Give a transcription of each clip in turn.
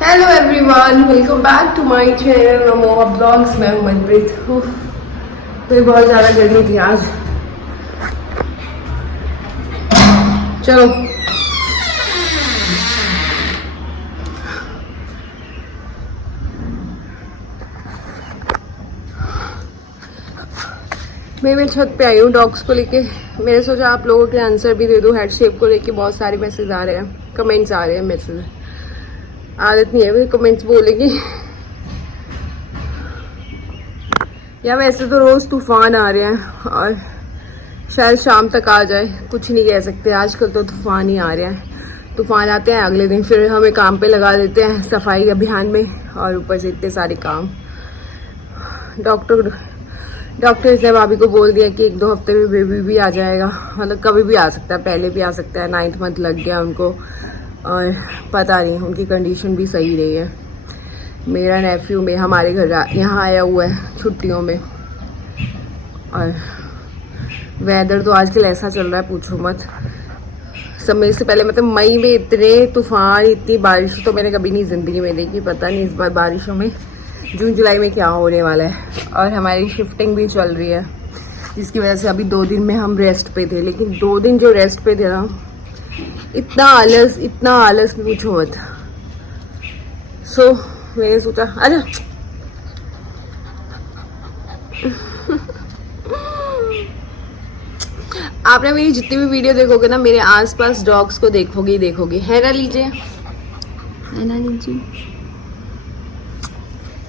Hello everyone, welcome back to my channel नमोहा blogs. मैं हूं मनप्रीत। तो बहुत ज़्यादा गर्मी थी आज। चलो मैं मेरे छत पे आई हूँ डॉग्स को लेके। मैंने सोचा आप लोगों के आंसर भी दे दूँ। हेड शेप को लेके बहुत सारे मैसेज आ रहे हैं, कमेंट्स आ रहे हैं। मैसेज आदत नहीं है भाई कमेंट्स बोलेगी। या वैसे तो रोज़ तूफान आ रहे हैं और शायद शाम तक आ जाए, कुछ नहीं कह सकते। आजकल तो तूफान ही आ रहे हैं। तूफान आते हैं, अगले दिन फिर हमें काम पे लगा देते हैं सफाई अभियान में, और ऊपर से इतने सारे काम। डॉक्टर ने भाभी को बोल दिया कि 1-2 हफ्ते में बेबी भी आ जाएगा। मतलब कभी भी आ सकता है, पहले भी आ सकता है। 9th मंथ लग गया उनको और पता नहीं, उनकी कंडीशन भी सही रही है। मेरा नेफ्यू में हमारे घर यहाँ आया हुआ है छुट्टियों में, और वेदर तो आजकल ऐसा चल रहा है पूछो मत। समय से पहले मतलब मई में इतने तूफान, इतनी बारिश तो मैंने कभी नहीं ज़िंदगी में देखी। पता नहीं इस बार बारिशों में जून जुलाई में क्या होने वाला है। और हमारी शिफ्टिंग भी चल रही है, जिसकी वजह से अभी 2 दिन में हम रेस्ट पे थे। लेकिन 2 दिन जो रेस्ट पे थे ना, इतना आलस पूछो मत। सो मैंने सोचा अरे आपने मेरी जितनी भी वीडियो देखोगे ना, मेरे आसपास डॉग्स को देखोगे ही देखोगे, है ना? लीजिए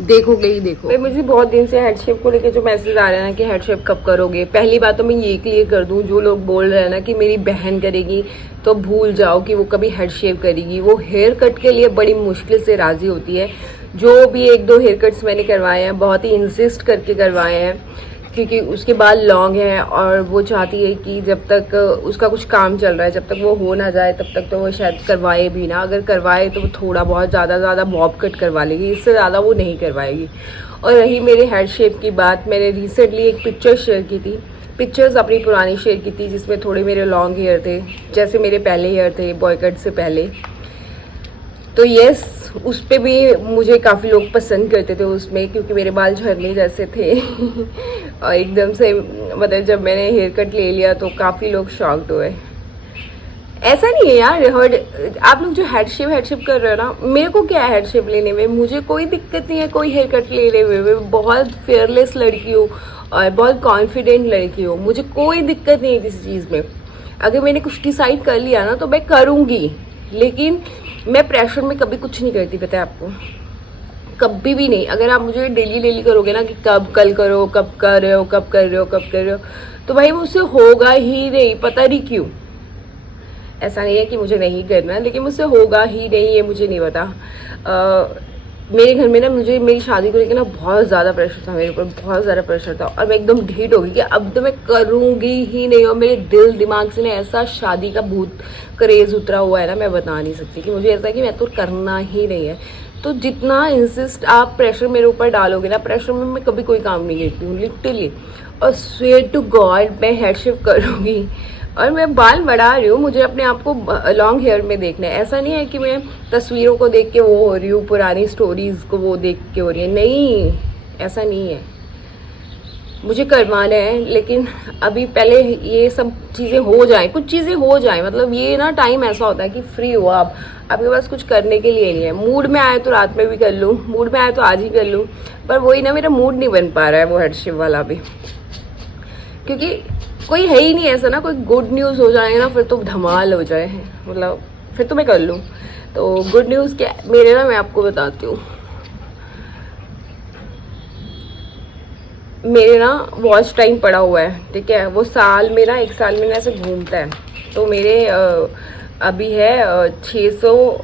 देखोगे ही देखो। मुझे बहुत दिन से हेड शेप को लेके जो मैसेज आ रहे हैं ना कि हेड शेप कब करोगे। पहली बात तो मैं ये क्लियर कर दूं, जो लोग बोल रहे हैं ना कि मेरी बहन करेगी, तो भूल जाओ कि वो कभी हेड शेप करेगी। वो हेयर कट के लिए बड़ी मुश्किल से राजी होती है। जो भी 1-2 हेयर कट्स मैंने करवाए हैं, बहुत ही इंसिस्ट करके करवाए हैं, क्योंकि उसके बाल लॉन्ग हैं और वो चाहती है कि जब तक उसका कुछ काम चल रहा है, जब तक वो हो ना जाए तब तक तो वो शायद करवाए भी ना। अगर करवाए तो वो थोड़ा बहुत ज़्यादा बॉब कट करवा लेगी, इससे ज़्यादा वो नहीं करवाएगी। और रही मेरे हेड शेप की बात, मैंने रिसेंटली एक पिक्चर शेयर की थी, पिक्चर्स अपनी पुरानी शेयर की थी, जिसमें थोड़े मेरे लॉन्ग हेयर थे, जैसे मेरे पहले हेयर थे बॉय कट से पहले। तो यस, उस पे भी मुझे काफ़ी लोग पसंद करते थे उसमें, क्योंकि मेरे बाल झरने जैसे थे। और एकदम से मतलब जब मैंने हेयर कट ले लिया तो काफ़ी लोग शॉक्ड हुए। ऐसा नहीं है यार, आप लोग जो हेड शेप कर रहे हो ना, मेरे को क्या है हेड शेप लेने में, मुझे कोई दिक्कत नहीं है कोई हेयर कट लेने में। मैं बहुत फेयरलेस लड़की हूँ और बहुत कॉन्फिडेंट लड़की हूँ, मुझे कोई दिक्कत नहीं है किसी चीज़ में। अगर मैंने कुछ डिसाइड कर लिया ना तो मैं करूँगी, लेकिन मैं प्रेशर में कभी कुछ नहीं करती, पता है आपको, कभी भी नहीं। अगर आप मुझे डेली करोगे ना कि कब कल करो, कब कर रहे हो, तो भाई मुझसे होगा ही नहीं। पता नहीं क्यों, ऐसा नहीं है कि मुझे नहीं करना, लेकिन मुझसे होगा ही नहीं, ये मुझे नहीं पता। मेरे घर में ना मुझे मेरी शादी को लेकर ना बहुत ज़्यादा प्रेशर था, मेरे ऊपर बहुत ज़्यादा प्रेशर था, और मैं एकदम ढीठ हो गई कि अब तो मैं करूँगी ही नहीं। और मेरे दिल दिमाग से ना ऐसा शादी का भूत क्रेज़ उतरा हुआ है ना, मैं बता नहीं सकती कि मुझे ऐसा है कि मैं तो करना ही नहीं है। तो जितना इंसिस्ट आप प्रेशर मेरे ऊपर डालोगे ना, प्रेशर में मैं कभी कोई काम नहीं करती हूँ लिटरली। और स्वेयर टू गॉड मैं हेड शेप करूँगी। और मैं बाल बढ़ा रही हूँ, मुझे अपने आप को लॉन्ग हेयर में देखना है। ऐसा नहीं है कि मैं तस्वीरों को देख के वो हो रही हूँ, पुरानी स्टोरीज को वो देख के हो रही है, नहीं, ऐसा नहीं है। मुझे करवाना है, लेकिन अभी पहले ये सब चीज़ें हो जाए, कुछ चीज़ें हो जाए। मतलब ये ना टाइम ऐसा होता है कि फ्री हो आप, आपके पास कुछ करने के लिए नहीं है। मूड में आए तो रात में भी कर लूँ, मूड में आए तो आज ही कर लूँ, पर वही ना, मेरा मूड नहीं बन पा रहा है वो हेडशिप वाला भी, क्योंकि कोई है ही नहीं ऐसा ना। कोई गुड न्यूज़ हो जाए ना फिर तो धमाल हो जाए, मतलब फिर तो मैं कर लूँ। तो गुड न्यूज़ क्या मेरे ना, मैं आपको बताती हूँ। मेरे ना वॉच टाइम पड़ा हुआ है, ठीक है, वो साल में ना 1 साल में ना ऐसे घूमता है। तो मेरे अभी है 600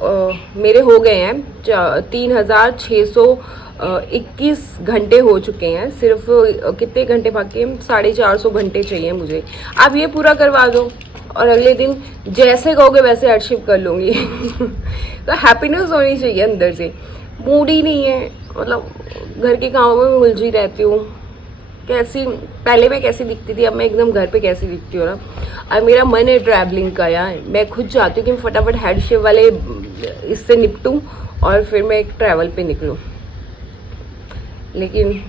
मेरे हो गए हैं 3621 घंटे हो चुके हैं। सिर्फ कितने घंटे बाकी हैं? 450 घंटे चाहिए मुझे। आप ये पूरा करवा दो और अगले दिन जैसे कहोगे वैसे हेडशिप कर लूँगी। तो हैप्पीनेस होनी चाहिए अंदर से। मूड ही नहीं है, मतलब घर के कामों में उलझी रहती हूँ। कैसी पहले मैं कैसी दिखती थी, अब मैं एकदम घर पे कैसी दिखती हूँ ना। और मेरा मन है ट्रैवलिंग का यार, मैं खुद चाहती हूँ कि मैं फटाफट हेड शेप वाले इससे निपटूँ और फिर मैं एक ट्रैवल पे निकलूँ। लेकिन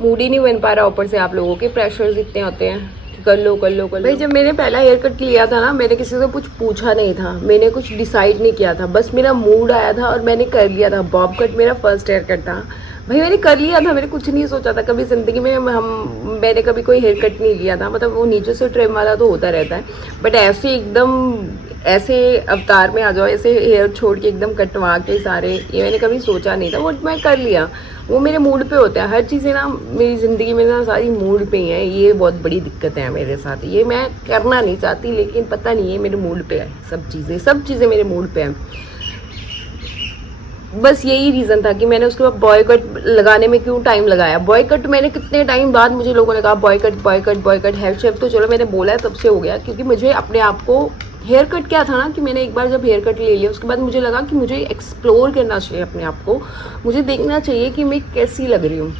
मूड ही नहीं बन पा रहा, ऊपर से आप लोगों के प्रेशर्स इतने होते हैं कि कर लो कर लो कर लो। भाई जब मैंने पहला हेयर कट लिया था ना, मैंने किसी से कुछ पूछा नहीं था, मैंने कुछ डिसाइड नहीं किया था, बस मेरा मूड आया था और मैंने कर लिया था। बॉब कट मेरा फर्स्ट हेयर कट था भाई, मैंने कर लिया था, मैंने कुछ नहीं सोचा था कभी ज़िंदगी में। मैंने कभी कोई हेयर कट नहीं लिया था, मतलब वो नीचे से ट्रिम वाला तो होता रहता है, बट ऐसे एकदम ऐसे अवतार में आ जाओ, ऐसे हेयर छोड़ के एकदम कटवा के सारे, ये मैंने कभी सोचा नहीं था। वो मैं कर लिया, वो मेरे मूड पे होता है। हर चीज़ें ना मेरी ज़िंदगी में ना सारी मूड पे ही है, ये बहुत बड़ी दिक्कत है मेरे साथ। ये मैं करना नहीं चाहती, लेकिन पता नहीं है मेरे मूड पे है, सब चीज़ें मेरे मूड पे हैं। बस यही रीज़न था कि मैंने उसके बाद बॉयकट लगाने में क्यों टाइम लगाया। बॉयकट मैंने कितने टाइम बाद, मुझे लोगों ने कहा बॉयकट हेयर शेप, तो चलो मैंने बोला है तब से हो गया, क्योंकि मुझे अपने आप को हेयर कट क्या था ना कि मैंने एक बार जब हेयर कट ले लिया, उसके बाद मुझे लगा कि मुझे एक्सप्लोर करना चाहिए अपने आप को, मुझे देखना चाहिए कि मैं कैसी लग रही हूँ।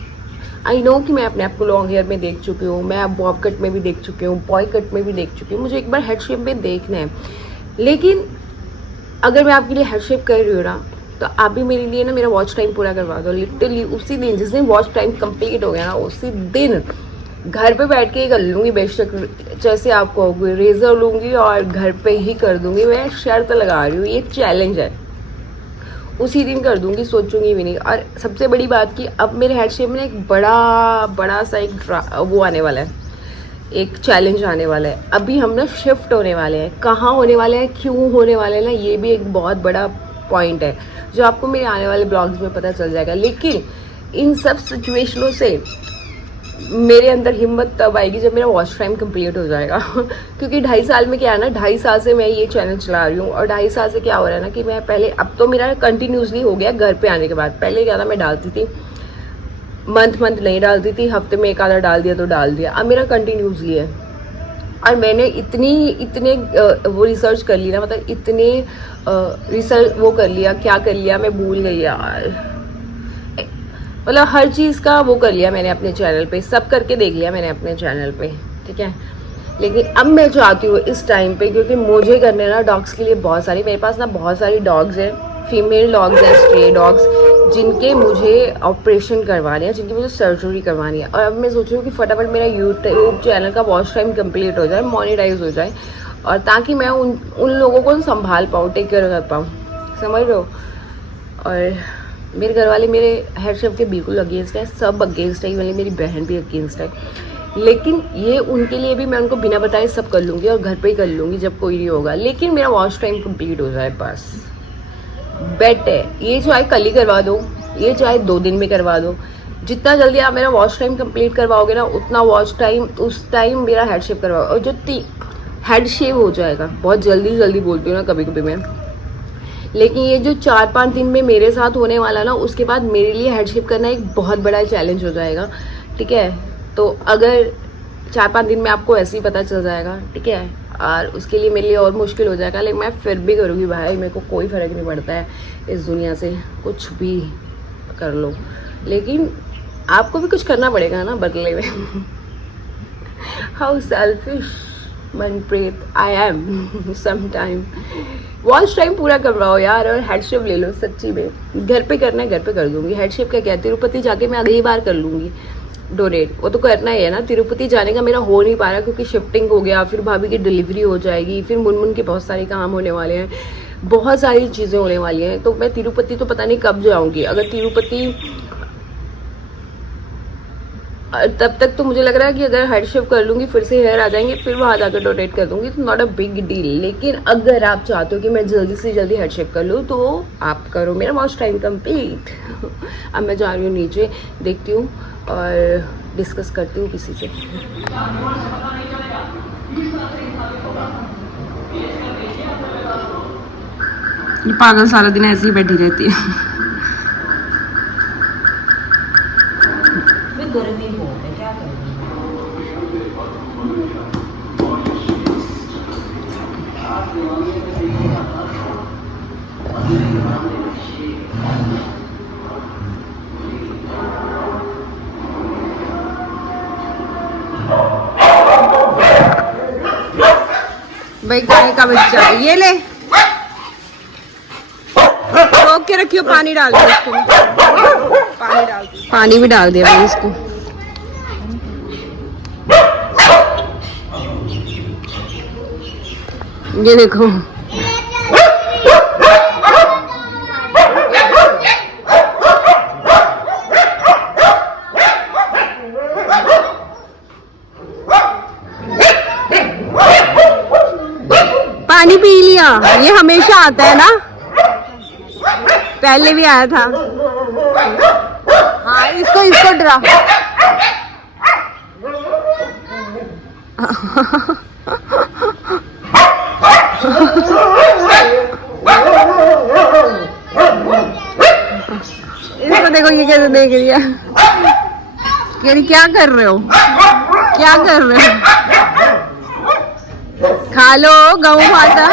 आई नो कि मैं अपने आप को लॉन्ग हेयर में देख चुकी हूँ, मैं अब बॉब कट में भी देख चुकी हूँ, बॉय कट में भी देख चुकी हूँ, मुझे एक बार हेड शेप में देखना है। लेकिन अगर मैं आपके लिए हेड शेप कर रही हूँ ना, तो आप भी मेरे लिए ना मेरा वॉच टाइम पूरा करवा दो। लिटरली उसी दिन, जिस दिन वॉच टाइम कंप्लीट हो गया ना, उसी दिन घर पे बैठ के ही कर लूँगी, बेशक जैसे आप कहोगे, रेजर लूँगी और घर पे ही कर दूँगी। मैं शर्त लगा रही हूँ, ये चैलेंज है, उसी दिन कर दूँगी, सोचूंगी भी नहीं। और सबसे बड़ी बात कि अब मेरे हेड शेप में एक बड़ा सा एक वो आने वाला है, एक चैलेंज आने वाला है। अभी हम ना शिफ्ट होने वाले हैं, कहाँ होने वाले हैं, क्यों होने वाले हैं ना, ये भी एक बहुत बड़ा पॉइंट है जो आपको मेरे आने वाले ब्लॉग्स में पता चल जाएगा। लेकिन इन सब सिचुएशनों से मेरे अंदर हिम्मत तब आएगी जब मेरा वॉच टाइम कंप्लीट हो जाएगा क्योंकि 2.5 साल में क्या है ना, 2.5 साल से मैं ये चैनल चला रही हूँ, और 2.5 साल से क्या हो रहा है ना कि मैं पहले, अब तो मेरा कंटिन्यूसली हो गया घर पे आने के बाद। पहले क्या था, मैं डालती थी, मंथ नहीं डालती थी, हफ्ते में एक आधा डाल दिया तो डाल दिया। अब मेरा कंटिन्यूसली है, और मैंने इतने वो रिसर्च कर ली ना, मतलब इतने रिसर्च वो कर लिया, क्या कर लिया मैं भूल गई यार, मतलब हर चीज़ का वो कर लिया मैंने अपने चैनल पे, सब करके देख लिया मैंने अपने चैनल पे, ठीक है। लेकिन अब मैं चाहती हूँ इस टाइम पे, क्योंकि मुझे करने ना डॉग्स के लिए बहुत सारी, मेरे पास ना बहुत सारी डॉग्स हैं, फीमेल डॉग्स हैं, स्ट्रे डॉग्स, जिनके मुझे ऑपरेशन करवाने हैं, जिनकी मुझे सर्जरी करवानी है। और अब मैं सोच रही हूँ कि फटाफट मेरा यूट्यूब चैनल का वॉच टाइम कंप्लीट हो जाए, मोनेटाइज हो जाए, और ताकि मैं उन लोगों को संभाल पाऊँ, टेक केयर कर पाऊँ, समझ रहे हो। और मेरे घर वाले मेरे हेयर शेप के बिल्कुल अगेंस्ट है, सब अगेंस्ट है, वाली मेरी बहन भी अगेंस्ट है। लेकिन ये उनके लिए भी मैं उनको बिना बताए सब कर लूँगी, और घर पे ही कर लूँगी जब कोई नहीं होगा। लेकिन मेरा वॉच टाइम कंप्लीट हो जाए बस, बेट है। ये चाहे कल ही करवा दो, ये चाहे 2 दिन में करवा दो, जितना जल्दी आप मेरा वॉच टाइम कंप्लीट करवाओगे ना, उतना वॉच टाइम उस टाइम मेरा हेड शेप करवाओ, और जो हेड शेप हो जाएगा, बहुत जल्दी बोलती हूँ ना कभी कभी मैं। लेकिन ये जो 4-5 दिन में मेरे साथ होने वाला ना, उसके बाद मेरे लिए हेड शेप करना एक बहुत बड़ा चैलेंज हो जाएगा, ठीक है। तो अगर 4-5 दिन में आपको ऐसे ही पता चल जाएगा, ठीक है, और उसके लिए मेरे लिए और मुश्किल हो जाएगा, लेकिन मैं फिर भी करूँगी भाई, मेरे को कोई फ़र्क नहीं पड़ता है इस दुनिया से, कुछ भी कर लो, लेकिन आपको भी कुछ करना पड़ेगा ना बदले में how selfish Manpreet I am sometime. Watch time पूरा करवाओ यार, और हेड शेप ले लो, सच्ची में घर पे करना है घर पे कर दूंगी। हेड शेप क्या कहते, तिरुपति जाके मैं अगली बार कर लूँगी डोनेट, वो तो करना ही है ना। तिरुपति जाने का मेरा हो नहीं पा रहा क्योंकि शिफ्टिंग हो गया, फिर भाभी की डिलीवरी हो जाएगी, फिर मुनमुन के बहुत सारे काम होने वाले हैं, बहुत सारी चीज़ें होने वाली हैं, तो मैं तिरुपति तो पता नहीं कब जाऊँगी। अगर तिरुपति तब तक तो मुझे लग रहा है कि अगर हेड शेप कर लूँगी, फिर से हेयर आ जाएंगे, फिर वहाँ जाकर डोनेट कर दूँगी, तो नॉट अ बिग डील। लेकिन अगर आप चाहते हो कि मैं जल्दी से जल्दी हेड शेप कर लूँ, तो आप करो मेरा वॉच टाइम कंप्लीट अब मैं जा रही हूँ नीचे, देखती हूँ और डिस्कस करती हूँ किसी से। ये पागल सारा दिन ऐसे ही बैठी रहती है गर्मी बहुत है, क्या करें। भाई गाय का बच्चा ये ले, रोक के रखियो, पानी डाल दो इसको, पानी भी डाल दिया मैंने इसको। ये देखो पानी पी लिया। ये हमेशा आता है ना, पहले भी आया था। हाँ इसको डरा। इसको देखो ये कैसे देख रही है। कह रही क्या कर रहे हो, क्या कर रहे हो? खा लो गऊ माता।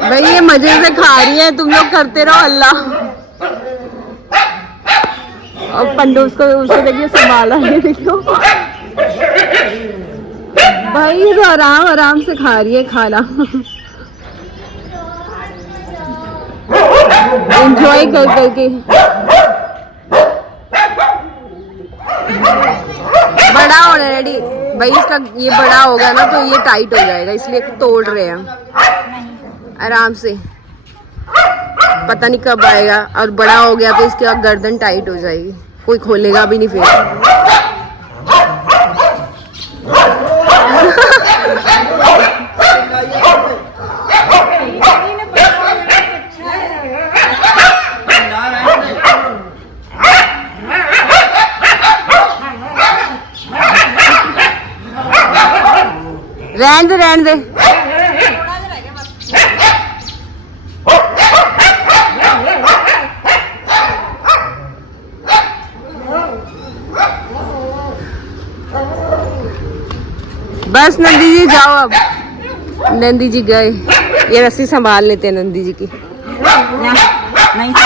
भाई ये मजे से खा रही है, तुम लोग करते रहो अल्लाह। और पंडू उसको देखिए संभाला, ये देखो भाई तो आराम आराम से खा रही है खाना। एंजॉय कर करके। बड़ा हो रेडी भाई, इसका ये बड़ा होगा ना तो ये टाइट हो जाएगा, इसलिए तोड़ रहे हैं आराम से। पता नहीं कब आएगा, और बड़ा हो गया तो इसके बाद गर्दन टाइट हो जाएगी, कोई खोलेगा भी नहीं फिर। रहने दे। बस नंदी जी जाओ अब। नंदी जी गए, ये रस्सी संभाल लेते हैं नंदी जी की। नहीं दे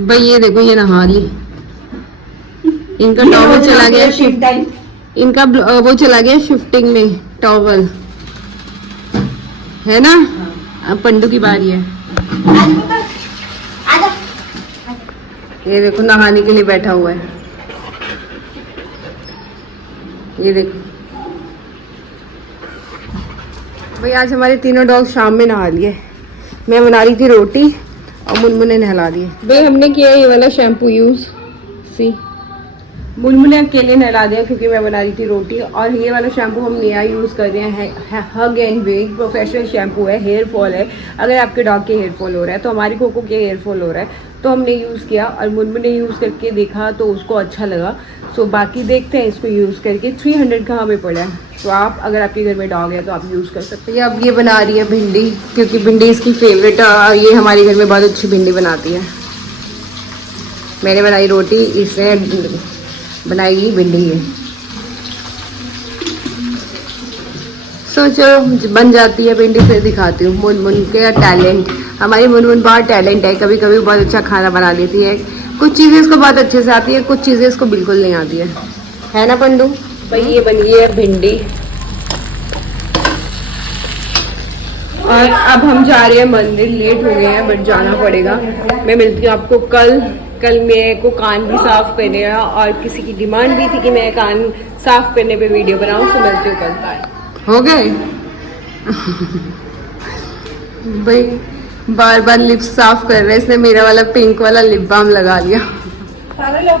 भाई, ये देखो ये नहा रही, इनका टॉवल चला गया शिफ्ट, इनका वो चला गया शिफ्टिंग में टॉवल, है ना। अब पंडू की बारी है। ये देखो नहाने के लिए बैठा हुआ है, ये देखो भाई। आज हमारे तीनों डॉग शाम में नहा लिए। मैं बना रही थी रोटी और मुनमुन ने नहला दिए। भाई हमने किया ये वाला शैम्पू यूज, सी मुनमुन ने अकेले नहला दिया क्योंकि मैं बना रही थी रोटी। और ये वाला शैम्पू हम नया यूज़ कर रहे हैं, हग एंड वेग प्रोफेशनल शैम्पू है। हेयर फॉल है, अगर आपके डॉग के हेयर फॉल हो रहा है तो हमारी कोको के हेयर फॉल हो रहा है तो हमने यूज़ किया, और मुनमुन ने यूज़ करके देखा तो उसको अच्छा लगा। सो बाकी देखते हैं इसको यूज़ करके। 300 का हमें पड़ा है, तो आप अगर आपके घर में डॉग है तो आप यूज़ कर सकते हैं। अब ये बना रही है भिंडी, क्योंकि भिंडी इसकी फेवरेट है। ये हमारे घर में बहुत अच्छी भिंडी बनाती है। मैंने बनाई रोटी, इसने बनाएगी भिंडी है। सोचो बन जाती है भिंडी, फिर दिखाती हूँ मुनमुन के टैलेंट। हमारी मुनमुन बहुत टैलेंट है, कभी कभी बहुत अच्छा खाना बना लेती है। कुछ चीज़ें इसको बहुत अच्छे से आती है, कुछ चीज़ें इसको बिल्कुल नहीं आती है ना पंडू भाई। ये बन गई है भिंडी, और अब हम जा रहे हैं मंदिर। लेट हो गए हैं बट जाना पड़ेगा। मैं मिलती हूँ आपको कल। कल मेरे को कान भी साफ करने है, और किसी की डिमांड भी थी कि मैं कान साफ करने पे वीडियो बनाऊँ, तो मिलती हूँ कल। हो गए भाई, बार बार लिप्स साफ कर रहे हैं। इसने मेरा वाला पिंक वाला लिप बाम लगा लिया। सारे लोग